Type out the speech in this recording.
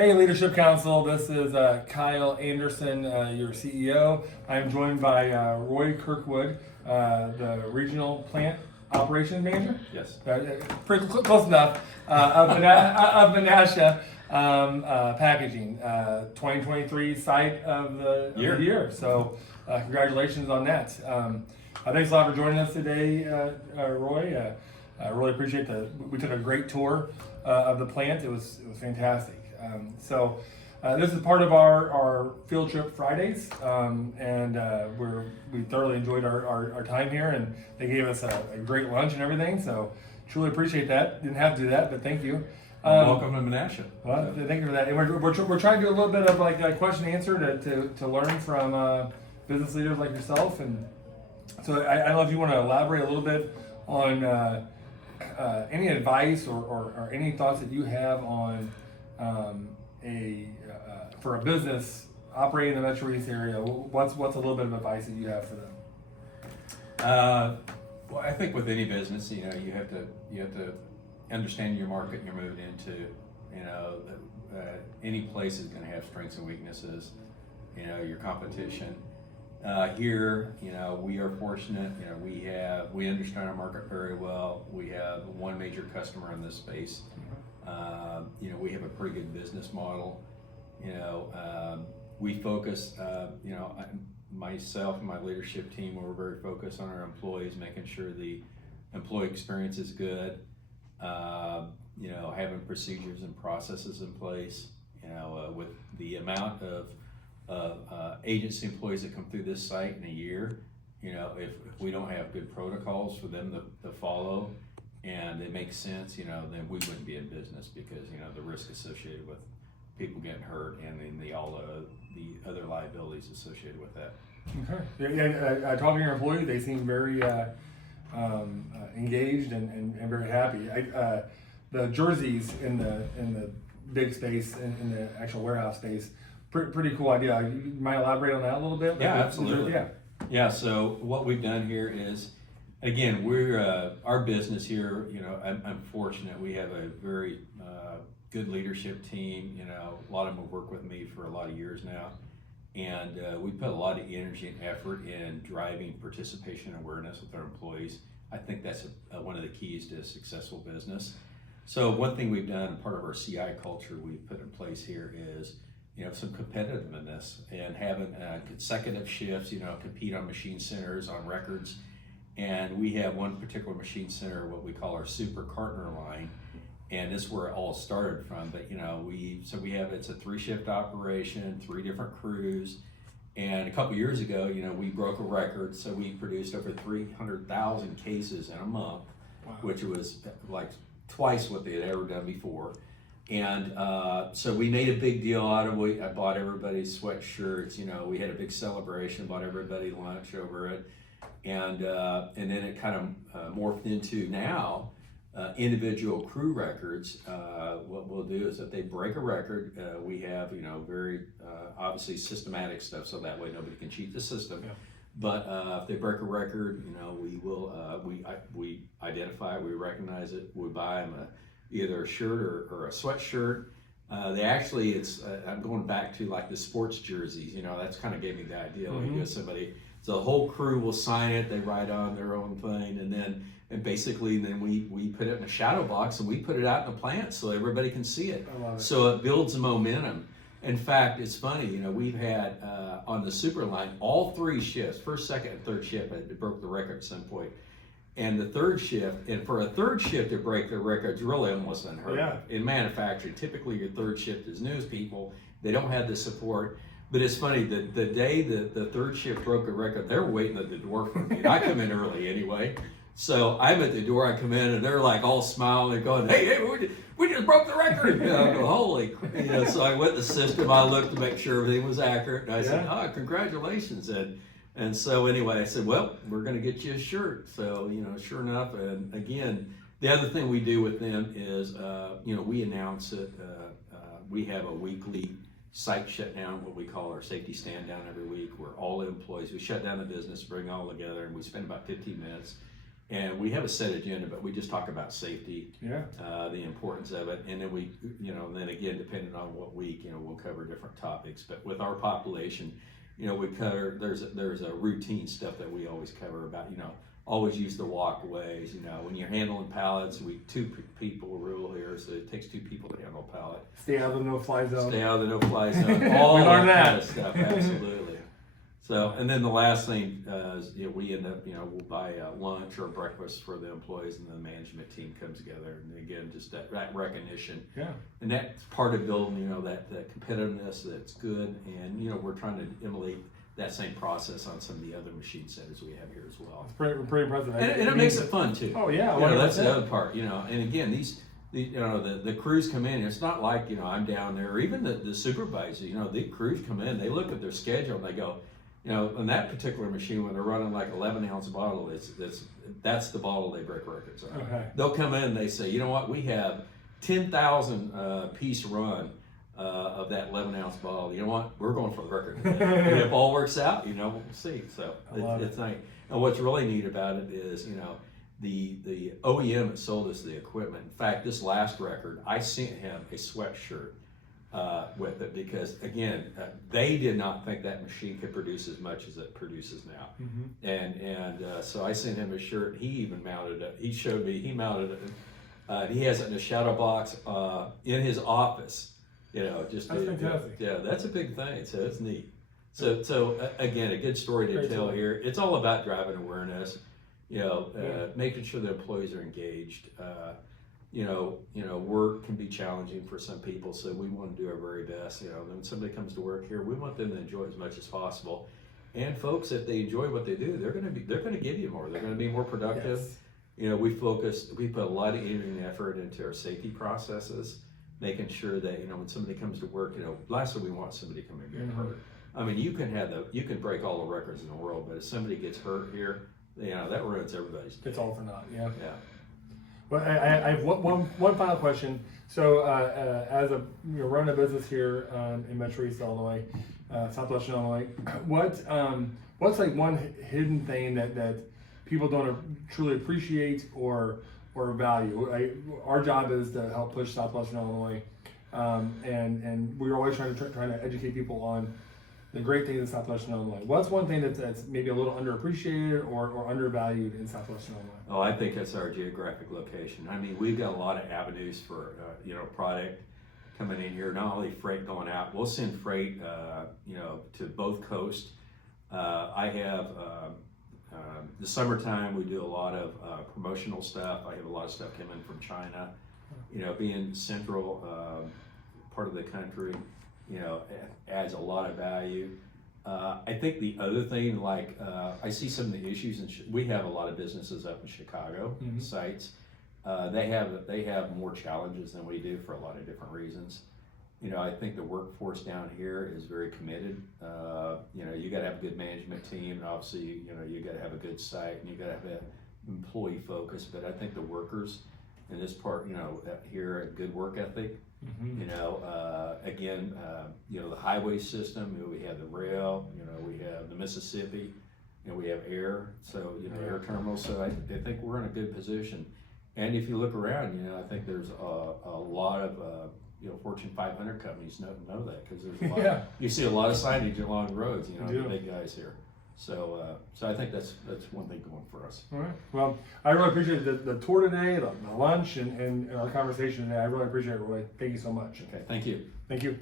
Hey, Leadership Council. This is Kyle Anderson, your CEO. I'm joined by Roy Kirkwood, the Regional Plant Operations Manager. Yes. Pretty close enough. Of Menasha Packaging, 2023 site of the year. So, congratulations on that. Thanks a lot for joining us today, Roy. I really appreciate we took a great tour of the plant. It was fantastic. This is part of our field trip Fridays, and we thoroughly enjoyed our time here, and they gave us a great lunch and everything. So truly appreciate that. Didn't have to do that, but thank you. Welcome to Menasha. Well, thank you for that. And we're trying to do a little bit of like a question and answer to learn from business leaders like yourself. And so I don't know if you want to elaborate a little bit on any advice or any thoughts that you have on for a business operating in the Metro East area. What's a little bit of advice that you have for them? Well, I think with any business, you have to understand your market you're moving into. Any place is going to have strengths and weaknesses. Your competition. Here, we are fortunate. We understand our market very well. We have one major customer in this space. We have a pretty good business model. We focus. Myself and my leadership team, we're very focused on our employees, making sure the employee experience is good. Having procedures and processes in place. With the amount of agency employees that come through this site in a year, if we don't have good protocols for them to follow, and it makes sense, then we wouldn't be in business because the risk associated with people getting hurt and then all the other liabilities associated with that. Okay. Yeah, talking to your employees, they seem very engaged and very happy. The jerseys in the big space in the actual warehouse space, pretty cool idea. You might elaborate on that a little bit? Yeah, absolutely. Yeah. So what we've done here is, again, we're our business here. I'm fortunate. We have a very good leadership team. A lot of them have worked with me for a lot of years now, and we put a lot of energy and effort in driving participation and awareness with our employees. I think that's one of the keys to a successful business. So one thing we've done, part of our CI culture we've put in place here is, some competitiveness and having consecutive shifts, compete on machine centers, on records. And we have one particular machine center, what we call our super cartner line. And this is where it all started from. But, it's a 3-shift operation, 3 different crews. And a couple years ago, we broke a record. So we produced over 300,000 cases in a month, wow, which was like twice what they had ever done before. And so we made a big deal out of it. I bought everybody sweatshirts. We had a big celebration, bought everybody lunch over it. And then it kind of morphed into now individual crew records. What we'll do is if they break a record, we have very obviously systematic stuff, so that way nobody can cheat the system. Yeah. But if they break a record, we will we identify it, we recognize it, we buy them either a shirt or a sweatshirt. They actually, I'm going back to like the sports jerseys. That's kind of gave me the idea. Mm-hmm. Like somebody. So the whole crew will sign it, they write on their own thing, and then we put it in a shadow box and we put it out in the plant so everybody can see it. I love it. So it builds the momentum. In fact, it's funny, we've had on the super line, all 3 shifts, first, second, and third shift, it broke the record at some point. And the third shift, and for a third shift to break the record, it's really almost unheard of. In manufacturing, typically your third shift is news people, they don't have the support. But it's funny, the day the third shift broke a record, they're waiting at the door for me. And I come in early anyway. So I'm at the door, I come in, and they're like all smiling, they're going, hey, we just broke the record. And I go, holy, so I went to the system, I looked to make sure everything was accurate. And I said, congratulations. And so anyway, I said, well, we're going to get you a shirt. So, sure enough. And again, the other thing we do with them is, we announce it. We have a weekly site shutdown, what we call our safety stand down every week, where all the employees, we shut down the business, bring all together, and we spend about 15 minutes. And we have a set agenda, but we just talk about safety, the importance of it, and then we, then again, depending on what week, we'll cover different topics. But with our population, we cover, there's a routine stuff that we always cover about, always use the walkways. When you're handling pallets, two people rule here, so it takes 2 people to handle a pallet. Stay out of the no-fly zone. Stay out of the no-fly zone. All We learned that that. kind of stuff, absolutely. So, and then the last thing is, we end up, we'll buy lunch or breakfast for the employees, and the management team comes together. And again, just that recognition. Yeah. And that's part of building, that competitiveness that's good. And, we're trying to emulate that same process on some of the other machine centers we have here as well. It's pretty impressive. And it makes it fun too. Oh yeah. That's the other part, and again, the crews come in. It's not like, I'm down there, or even the supervisor, the crews come in, they look at their schedule and they go, on that particular machine, when they're running like 11-ounce bottle, that's the bottle they break records on. Okay. They'll come in and they say, you know what, we have 10,000 piece run of that 11-ounce bottle. You know what, we're going for the record. And if all works out, we'll see. So it's nice. And what's really neat about it is, the OEM that sold us the equipment. In fact, this last record, I sent him a sweatshirt with it, because again, they did not think that machine could produce as much as it produces now. And so I sent him a shirt. He even mounted it. He showed me, he mounted it. He has it in a shadow box in his office. That's fantastic. Yeah, that's a big thing. So it's neat. So again, a good story to tell here. It's all about driving awareness. Making sure the employees are engaged. Work can be challenging for some people, so we want to do our very best. When somebody comes to work here, we want them to enjoy as much as possible. And folks, if they enjoy what they do, they're going to give you more. They're going to be more productive. Yes. We put a lot of energy and effort into our safety processes, making sure that when somebody comes to work, last thing we want somebody coming and get hurt. I mean, you can break all the records in the world, but if somebody gets hurt here, that ruins everybody's day. It's all for naught. Yeah. Yeah. Well, I have one final question. So, as running a business here in Metro East Illinois, Southwestern Illinois, what's like one hidden thing that people don't truly appreciate or value? Our job is to help push Southwestern Illinois, and we're always trying to educate people on the great things in Southwestern Illinois. What's one thing that's maybe a little underappreciated or undervalued in Southwestern Illinois? Oh, I think that's our geographic location. I mean, we've got a lot of avenues for, product coming in here, not only freight going out. We'll send freight, to both coasts. I have, the summertime, we do a lot of promotional stuff. I have a lot of stuff coming from China. Being central part of the country, adds a lot of value. I think the other thing, I see some of the issues, we have a lot of businesses up in Chicago, sites. They have more challenges than we do for a lot of different reasons. I think the workforce down here is very committed. You gotta have a good management team, and obviously, you gotta have a good site, and you gotta have an employee focus, but I think the workers in this part, here, a good work ethic. Again, the highway system, we have the rail, we have the Mississippi, we have air, so, air terminals, so I think we're in a good position. And if you look around, I think there's a lot of, Fortune 500 companies know that, because there's a lot, you see a lot of signage along the roads, the big guys here. So I think that's one thing going for us. All right. Well, I really appreciate the tour today, the lunch, and our conversation today. I really appreciate it, Roy. Thank you so much. Okay, thank you. Thank you.